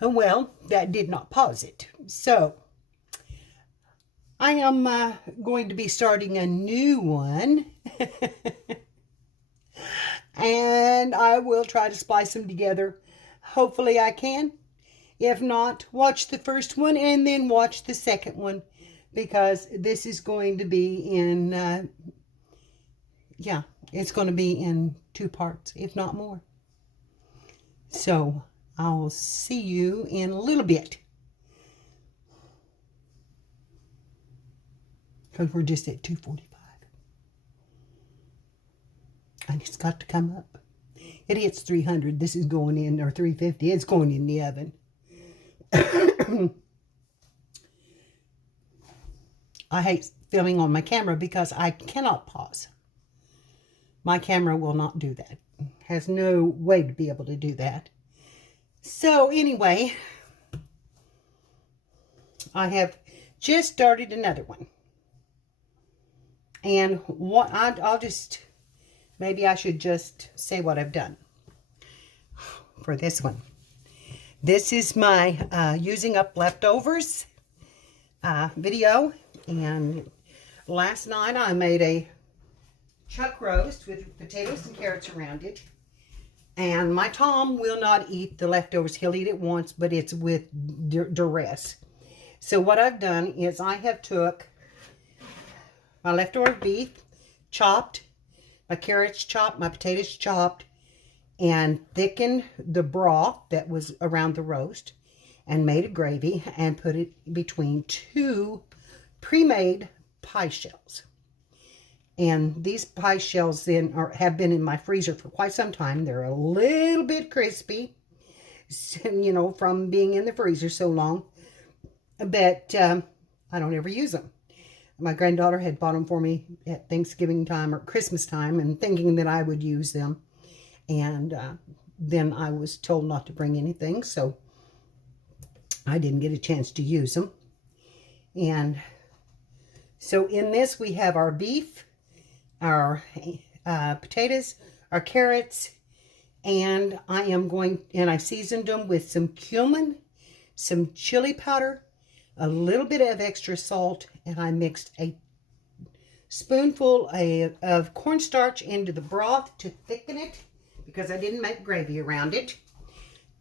Well, that did not pause it. So, I am going to be starting a new one. And I will try to splice them together. Hopefully I can. If not, watch the first one and then watch the second one. Because this is going to be in, yeah, it's going to be in 2 parts, if not more. So, I'll see you in a little bit. Because we're just at 2:45. And it's got to come up. It hits 300. This is going in, or 350. It's going in the oven. I hate filming on my camera because I cannot pause. My camera will not do that. Has no way to be able to do that. So anyway, I have just started another one. And what I'll just, maybe I should just say what I've done for this one. This is my using up leftovers video. And last night I made a chuck roast with potatoes and carrots around it. And my Tom will not eat the leftovers. He'll eat it once, but it's with duress. So what I've done is I have took my leftover beef, chopped, my carrots chopped, my potatoes chopped, and thickened the broth that was around the roast and made a gravy and put it between 2 pre-made pie shells. And these pie shells then have been in my freezer for quite some time. They're a little bit crispy, you know, from being in the freezer so long. But I don't ever use them. My granddaughter had bought them for me at Thanksgiving time or Christmas time and thinking that I would use them. And then I was told not to bring anything, so I didn't get a chance to use them. And so in this we have our beef, our potatoes, our carrots, and I seasoned them with some cumin, some chili powder, a little bit of extra salt, and I mixed a spoonful of cornstarch into the broth to thicken it because I didn't make gravy around it.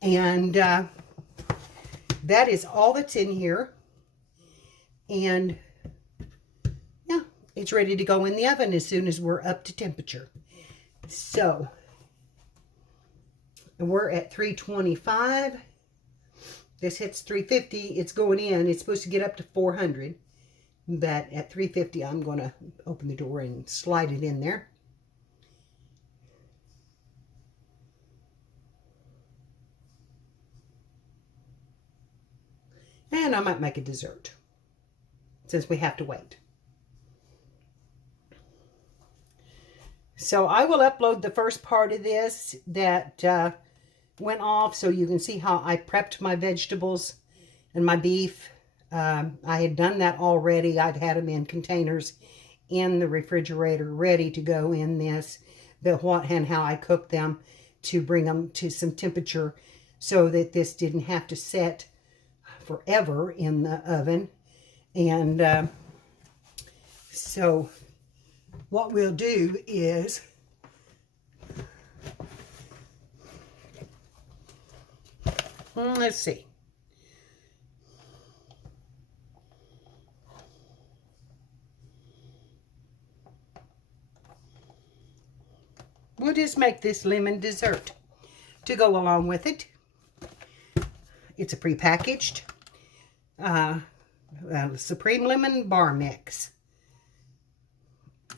And that is all that's in here. And yeah, it's ready to go in the oven as soon as we're up to temperature. So we're at 325. This hits 350. It's going in. It's supposed to get up to 400. But at 350, I'm going to open the door and slide it in there. And I might make a dessert, since we have to wait. So I will upload the first part of this that went off so you can see how I prepped my vegetables and my beef. I had done that already. I'd had them in containers in the refrigerator ready to go in this. What and how I cooked them to bring them to some temperature so that this didn't have to set forever in the oven. And so what we'll do is let's see. We'll just make this lemon dessert to go along with it. It's a prepackaged Supreme Lemon Bar Mix.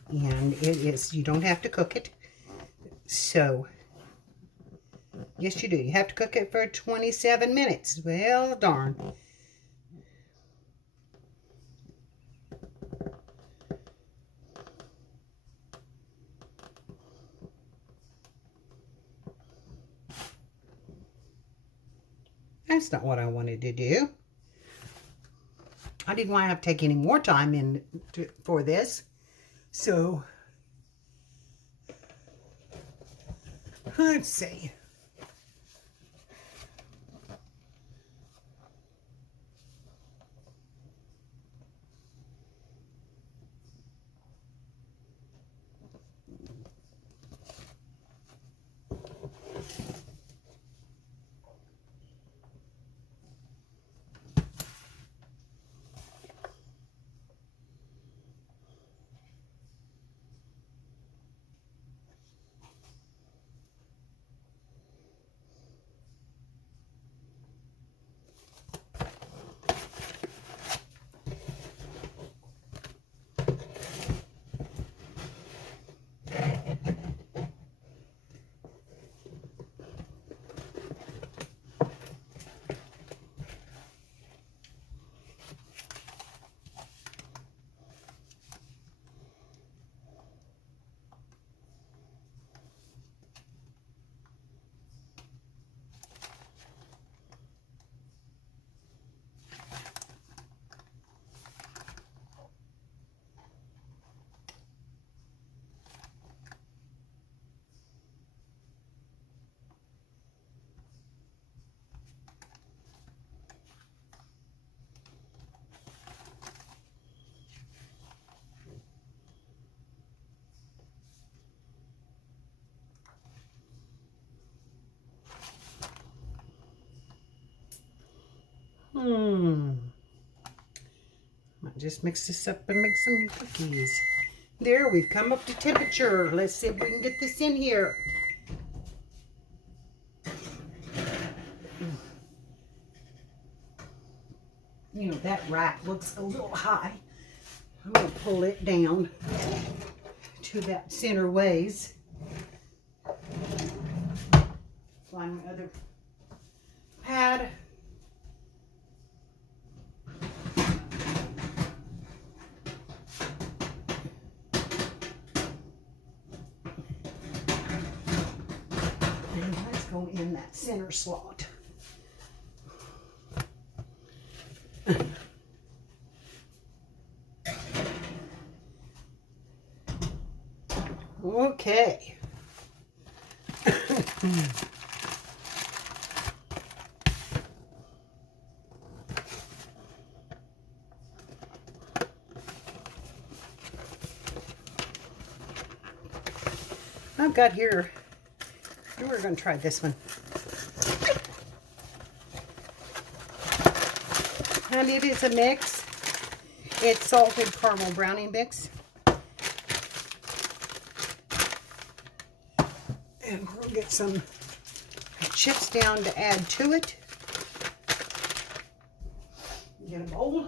And it is, you don't have to cook it. So, yes you do. You have to cook it for 27 minutes. Well, darn. That's not what I wanted to do. I didn't want to have to take any more time for this. So, let's see. Might just mix this up and make some cookies. There, we've come up to temperature. Let's see if we can get this in here. You know, that rack looks a little high. I'm going to pull it down to that center ways. Find my other pad. And let's go in that center slot. Okay. I've got here, and we're going to try this one. And it is a mix. It's salted caramel brownie mix. And we'll get some chips down to add to it. Get a bowl.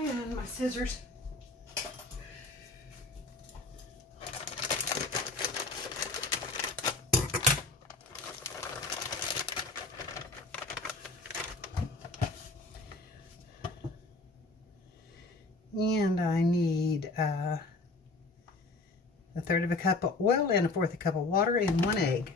And my scissors. And I need a third of a cup of oil and a fourth of a cup of water and 1 egg.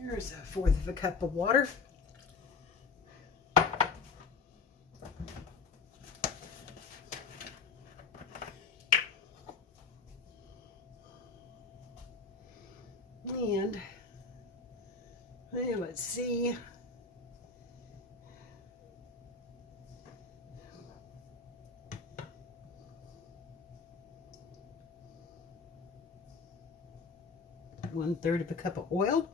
Here's a fourth of a cup of water. And let's see. One third of a cup of oil.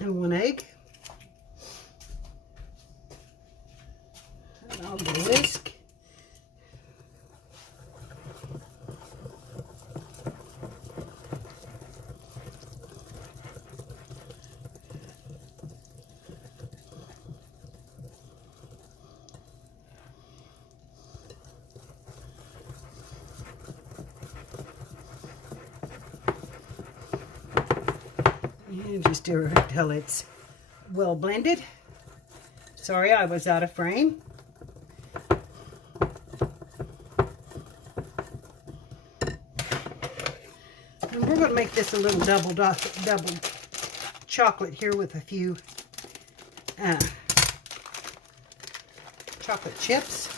And 1 egg. And I'll whisk. And just stir it until it's well blended. Sorry, I was out of frame. And we're going to make this a little double chocolate here with a few chocolate chips.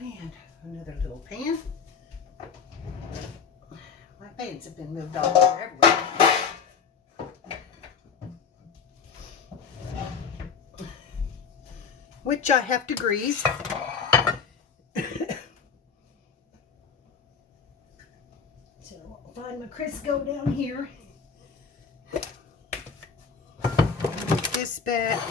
And another little pan. ingredients have been moved all over everywhere. Which I have to grease. So I'll find my Crisco down here. Put this back.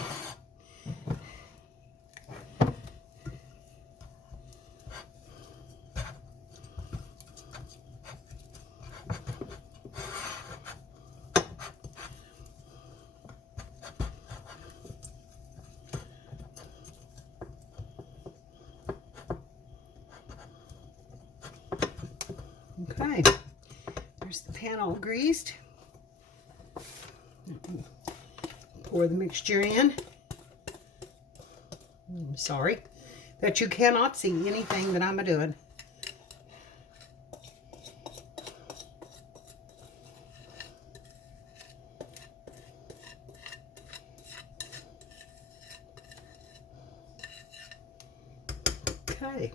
Okay, there's the pan all greased. Pour the mixture in. I'm sorry that you cannot see anything that I'm doing. Okay.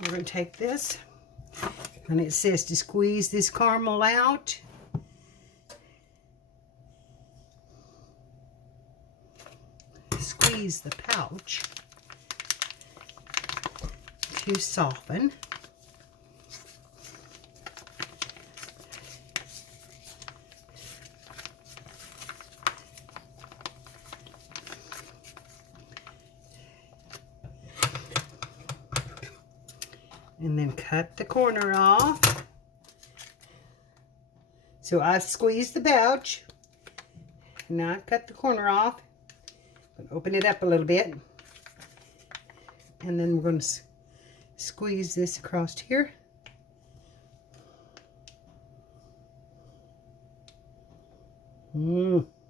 We're going to take this, and it says to squeeze this caramel out. Squeeze the pouch to soften. And then cut the corner off. So I've squeezed the pouch. Now I've cut the corner off. Open it up a little bit. And then we're going to squeeze this across here.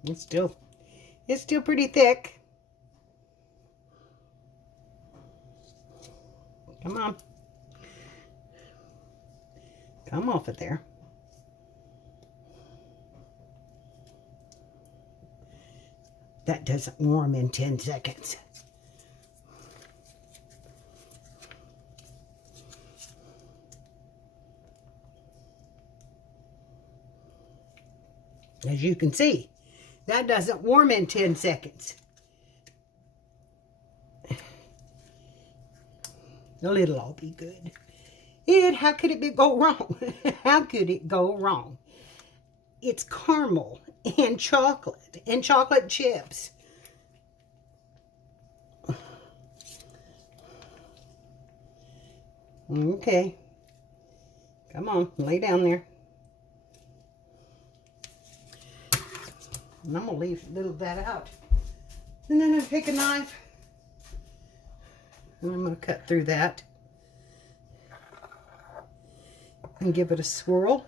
It's still pretty thick. Come on. Come off it there. That doesn't warm in 10 seconds. As you can see, that doesn't warm in 10 seconds. Well, it'll all be good. How could it go wrong? How could it go wrong? It's caramel and chocolate chips. Okay. Come on, lay down there. And I'm going to leave a little of that out. And then I take a knife. And I'm going to cut through that. And give it a swirl.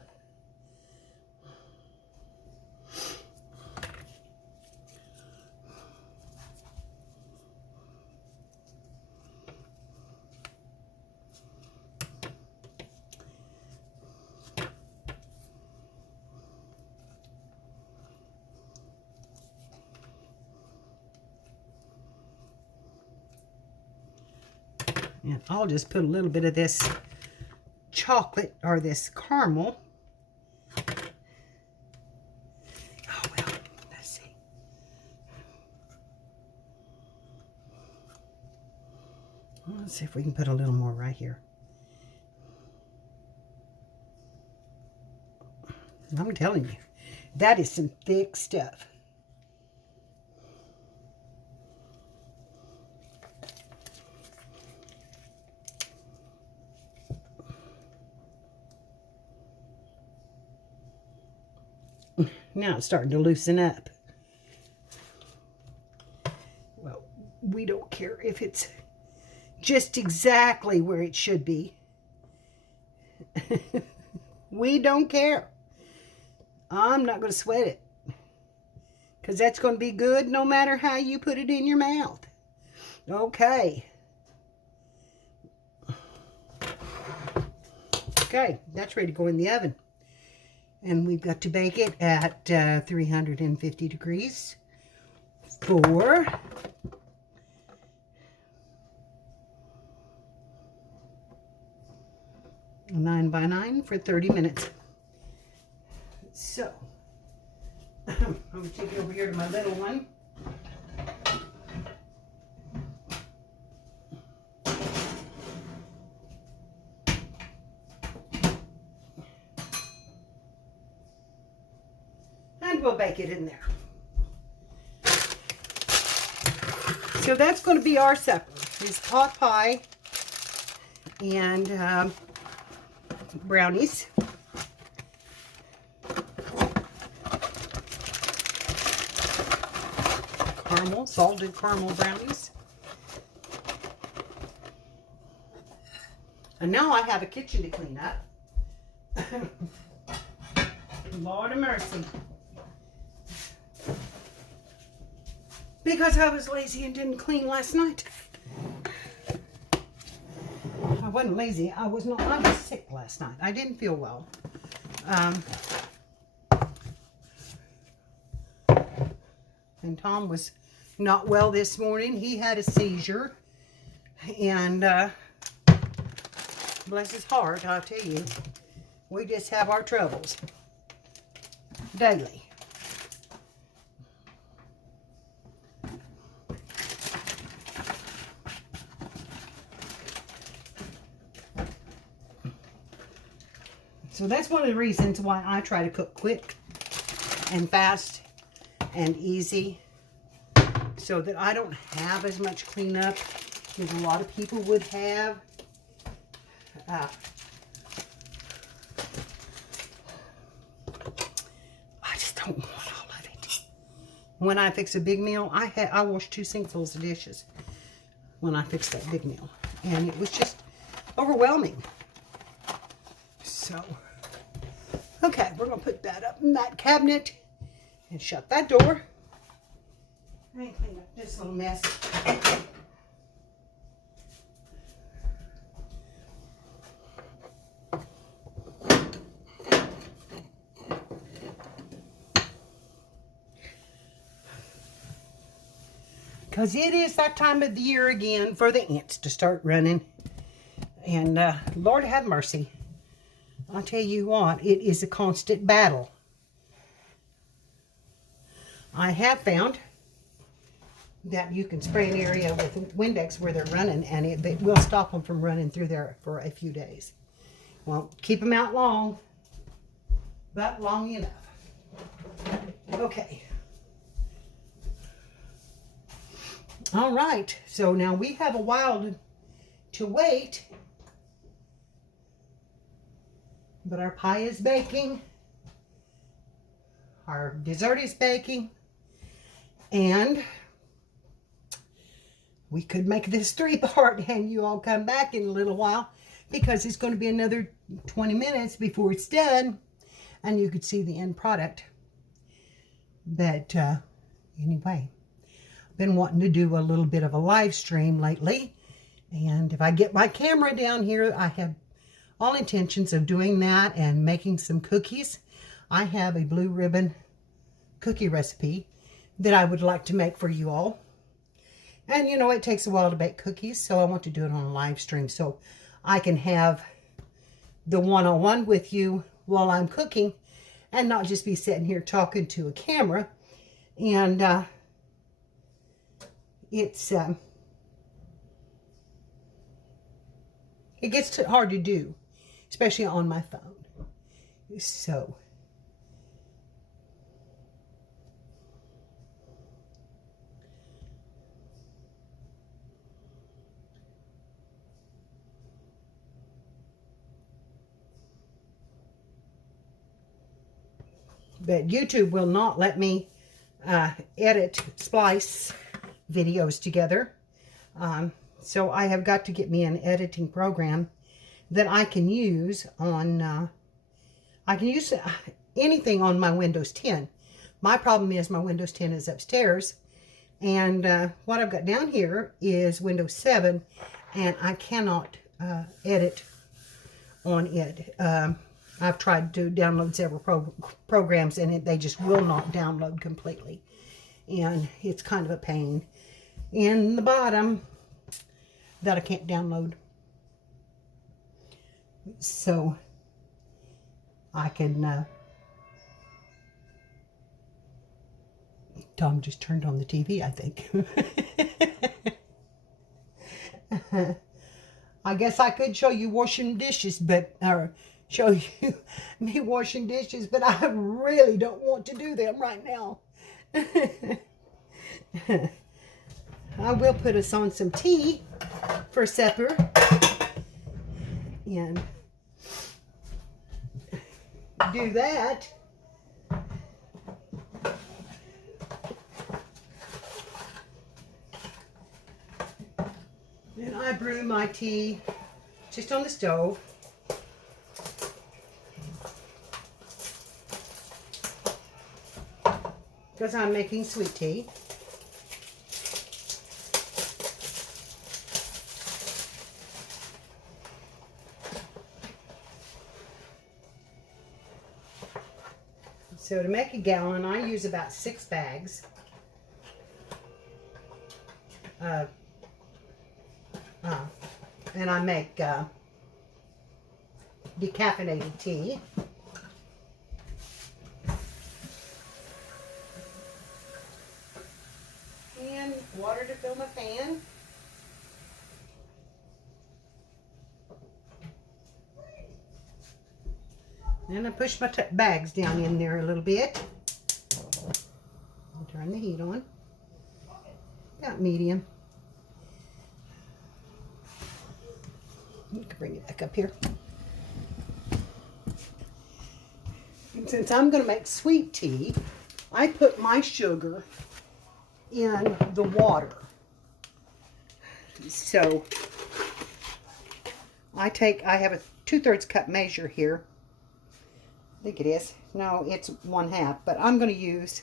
And I'll just put a little bit of this chocolate or this caramel. Oh, well, let's see. Let's see if we can put a little more right here. I'm telling you, that is some thick stuff. Now it's starting to loosen up. Well, we don't care if it's just exactly where it should be. We don't care. I'm not going to sweat it. Because that's going to be good no matter how you put it in your mouth. Okay. Okay, that's ready to go in the oven. And we've got to bake it at 350 degrees for 9 by 9 for 30 minutes. So, I'm going to take it over here to my little one. And we'll bake it in there. So that's going to be our supper. Is pot pie and brownies. Salted caramel brownies. And now I have a kitchen to clean up. Lord of mercy. Because I was lazy and didn't clean last night. I wasn't lazy. I was sick last night. I didn't feel well. And Tom was not well this morning. He had a seizure. And bless his heart, I'll tell you, we just have our troubles daily. So that's one of the reasons why I try to cook quick and fast and easy, so that I don't have as much cleanup as a lot of people would have. I just don't want all of it. When I fix a big meal, I wash 2 sinkfuls of dishes when I fix that big meal, and it was just overwhelming. So, okay, we're gonna put that up in that cabinet and shut that door. And clean up this little mess. Because it is that time of the year again for the ants to start running. And Lord have mercy. I'll tell you what, it is a constant battle. I have found that you can spray an area with Windex where they're running, and it will stop them from running through there for a few days. Won't keep them out long, but long enough. Okay. All right, so now we have a while to wait, but our pie is baking, our dessert is baking, and we could make this 3-part and you all come back in a little while, because it's going to be another 20 minutes before it's done and you could see the end product. But anyway, been wanting to do a little bit of a live stream lately, and if I get my camera down here, I have all intentions of doing that and making some cookies. I have a blue ribbon cookie recipe that I would like to make for you all. And you know, it takes a while to bake cookies, so I want to do it on a live stream so I can have the one-on-one with you while I'm cooking and not just be sitting here talking to a camera. And it gets hard to do, especially on my phone. So but YouTube will not let me splice videos together. So I have got to get me an editing program that I can use on, I can use anything on my Windows 10. My problem is my Windows 10 is upstairs, and what I've got down here is Windows 7, and I cannot edit on it. I've tried to download several programs, and they just will not download completely, and it's kind of a pain in the bottom that I can't download. so I can, Tom just turned on the TV, I think. I guess I could show you washing dishes, or show you me washing dishes, but I really don't want to do them right now. I will put us on some tea for supper. And do that. And I brew my tea just on the stove. Because I'm making sweet tea. So to make a gallon, I use about 6 bags. And I make decaffeinated tea. And water to fill my pan. And I push my bags down in there a little bit. I'll turn the heat on. About medium. You can bring it back up here. And since I'm going to make sweet tea, I put my sugar in the water. So I have a 2/3 cup measure here. I think it is. No, it's 1/2, but I'm going to use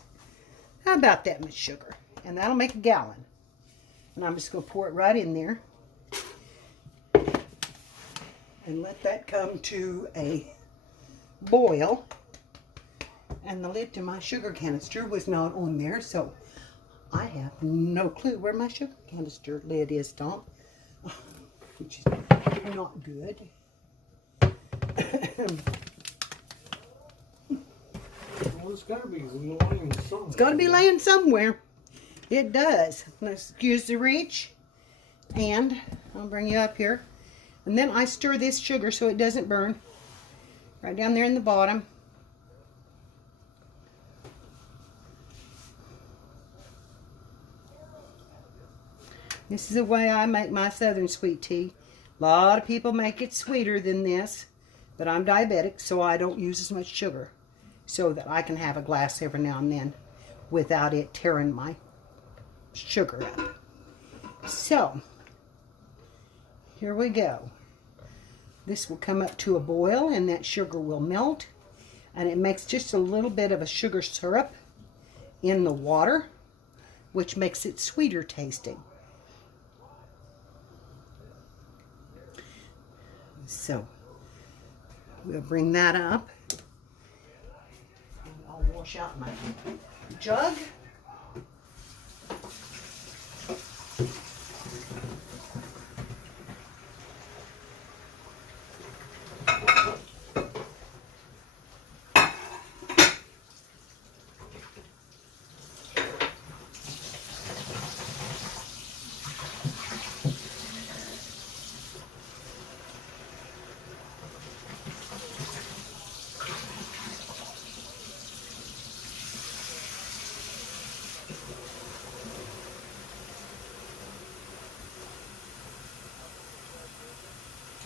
about that much sugar, and that'll make a gallon. And I'm just going to pour it right in there and let that come to a boil. And the lid to my sugar canister was not on there, so I have no clue where my sugar canister lid is, Tom, which is not good. Well, it's got to be laying somewhere. It's got to be laying somewhere. It does. Let's excuse the reach. And I'll bring you up here. And then I stir this sugar so it doesn't burn. Right down there in the bottom. This is the way I make my southern sweet tea. A lot of people make it sweeter than this. But I'm diabetic, so I don't use as much sugar. So that I can have a glass every now and then without it tearing my sugar up. So, here we go. This will come up to a boil and that sugar will melt. And it makes just a little bit of a sugar syrup in the water, which makes it sweeter tasting. So, we'll bring that up. And I'll wash out my jug.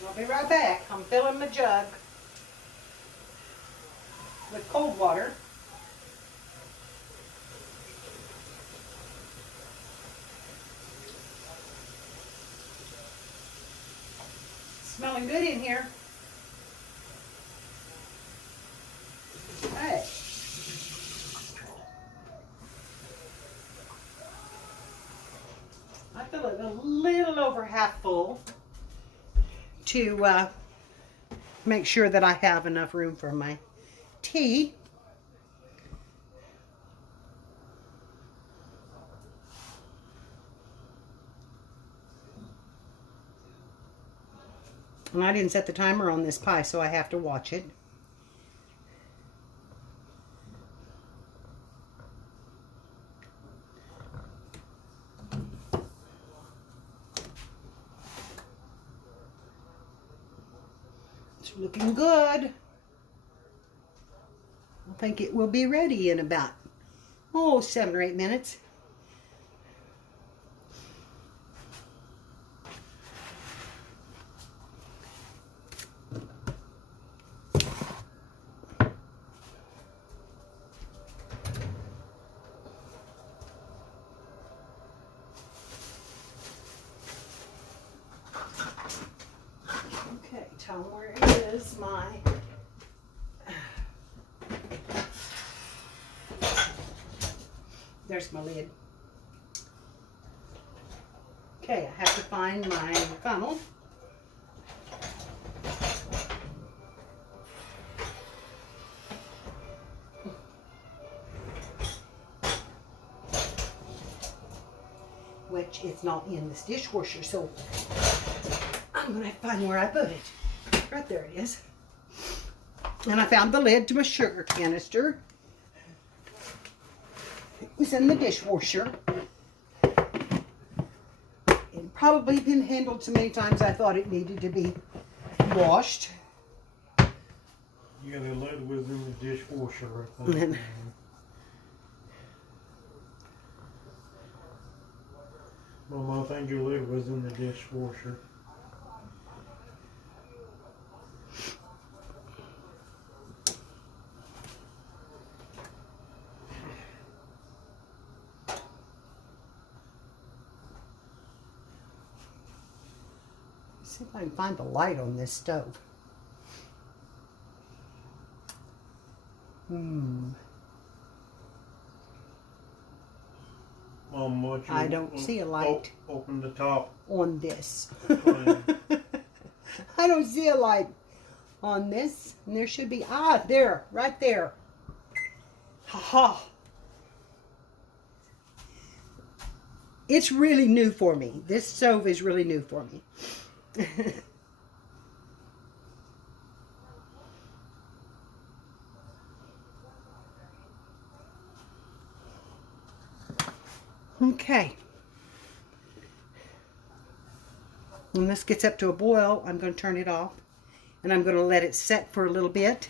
I'll be right back. I'm filling my jug with cold water. Smelling good in here. Hey. I fill it a little over half full to make sure that I have enough room for my tea. And I didn't set the timer on this pie, so I have to watch it. It's looking good. I think it will be ready in about, 7 or 8 minutes. Okay, Tom, where is my... There's my lid. Okay, I have to find my funnel. Which is not in this dishwasher, so I'm gonna find where I put it. Right there it is. And I found the lid to my sugar canister. It was in the dishwasher. It probably been handled so many times I thought it needed to be washed. Yeah, the lid was in the dishwasher, I think. Mom, I think your lid was in the dishwasher. See if I can find the light on this stove. Mom, what you... I don't see a light. Open the top. On this. Yeah. I don't see a light on this. And there should be, there, right there. Ha ha. It's really new for me. This stove is really new for me. Okay. When this gets up to a boil, I'm going to turn it off. And I'm going to let it set for a little bit.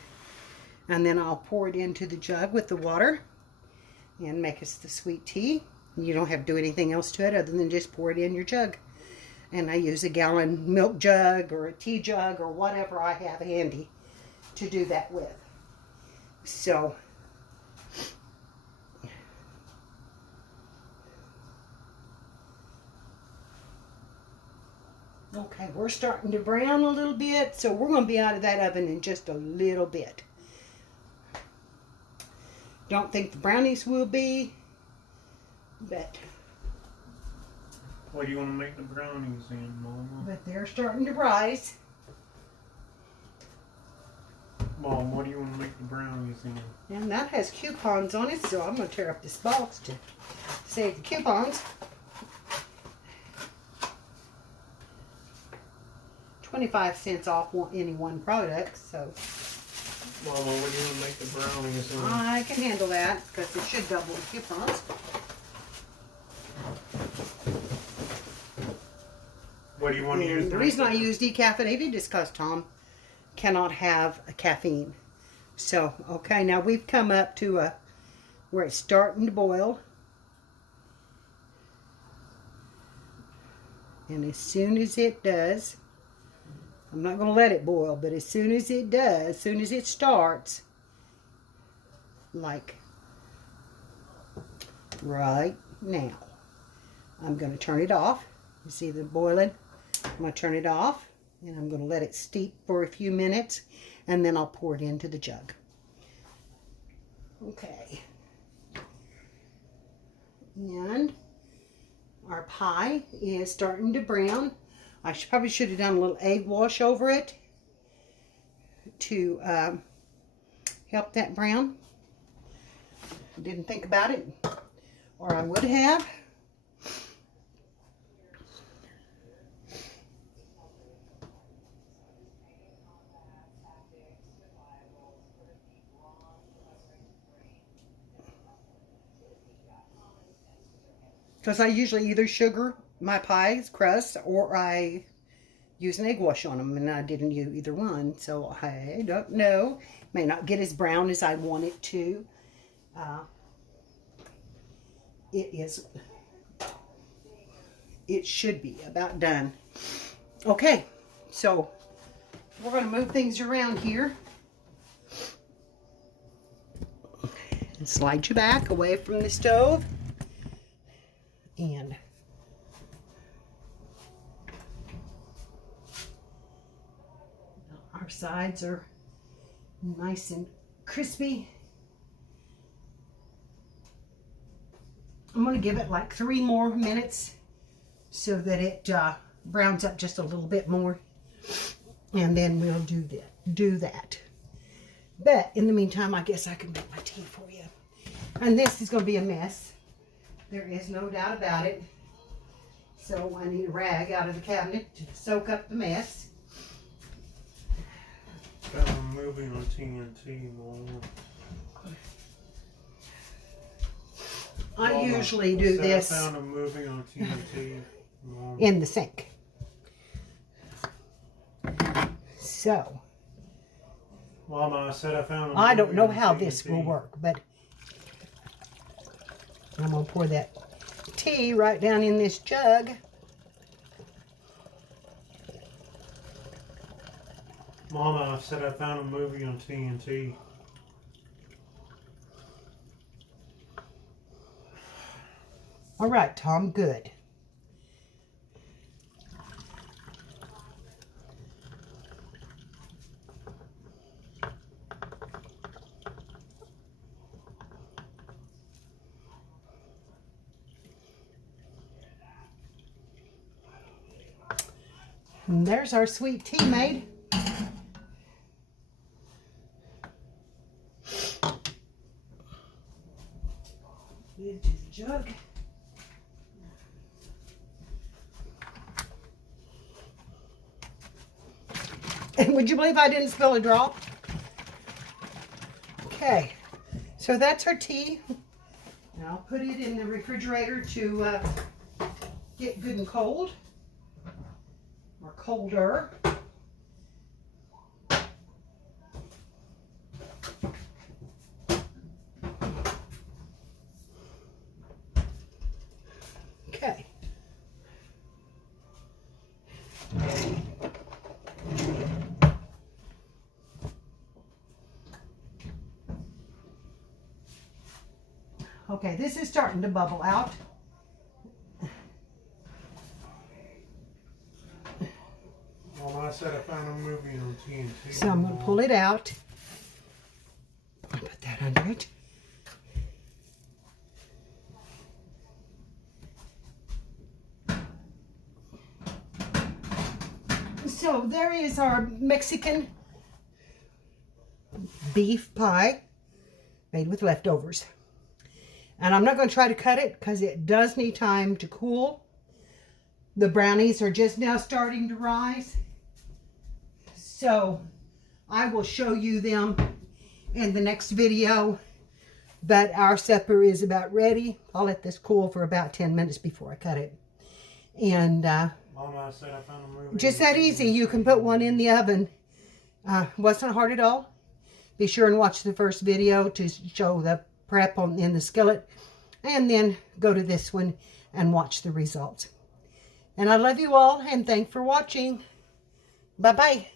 And then I'll pour it into the jug with the water. And make us the sweet tea. You don't have to do anything else to it other than just pour it in your jug. And I use a gallon milk jug or a tea jug or whatever I have handy to do that with. So, okay, we're starting to brown a little bit, so we're going to be out of that oven in just a little bit. Don't think the brownies will be, but What do you want to make the brownies in, Mama? but they're starting to rise. Mom, what do you want to make the brownies in? And that has coupons on it, so I'm going to tear up this box to save the coupons. 25 cents off any one product, so Mama, what do you want to make the brownies in? I can handle that because it should double the coupons. What do you want to use? And the reason I use decaffeinated is because Tom cannot have a caffeine. So, okay, now we've come up to where it's starting to boil. And as soon as it does, I'm not going to let it boil, but as soon as it does, as soon as it starts, like right now, I'm going to turn it off. You see the boiling? I'm going to turn it off, and I'm going to let it steep for a few minutes, and then I'll pour it into the jug. Okay. And our pie is starting to brown. I probably should have done a little egg wash over it to help that brown. I didn't think about it, or I would have. Because I usually either sugar my pies crust or I use an egg wash on them, and I didn't use either one, so I don't know. May not get as brown as I want it to. It should be about done. Okay, so we're going to move things around here and slide you back away from the stove. And our sides are nice and crispy. I'm going to give it like 3 more minutes so that it browns up just a little bit more, and then we'll do that. But in the meantime, I guess I can make my tea for you. And this is going to be a mess. There is no doubt about it. So I need a rag out of the cabinet to soak up the mess. Found a movie on TNT, Mom. I usually do this I found a movie on TNT, Mom. in the sink. So, Mama, I said I found a movie I don't know on how TNT. this will work, but I'm going to pour that tea right down in this jug. Mama, I said I found a movie on TNT. All right, Tom, good. And there's our sweet tea made. Into the jug. And would you believe I didn't spill a drop? Okay, so that's our tea. And I'll put it in the refrigerator to get good and cold, or colder. Okay. Okay, this is starting to bubble out. Mama, I said I found a movie on TNT. So I'm going to pull it out. Put that under it. So there is our Mexican beef pie made with leftovers. And I'm not going to try to cut it because it does need time to cool. The brownies are just now starting to rise. So I will show you them in the next video. But our supper is about ready. I'll let this cool for about 10 minutes before I cut it. And Mama, I said I found a movie. just that easy. You can put one in the oven. Wasn't hard at all. Be sure and watch the first video to show the prep in the skillet. And then go to this one and watch the results. And I love you all and thanks for watching. Bye-bye.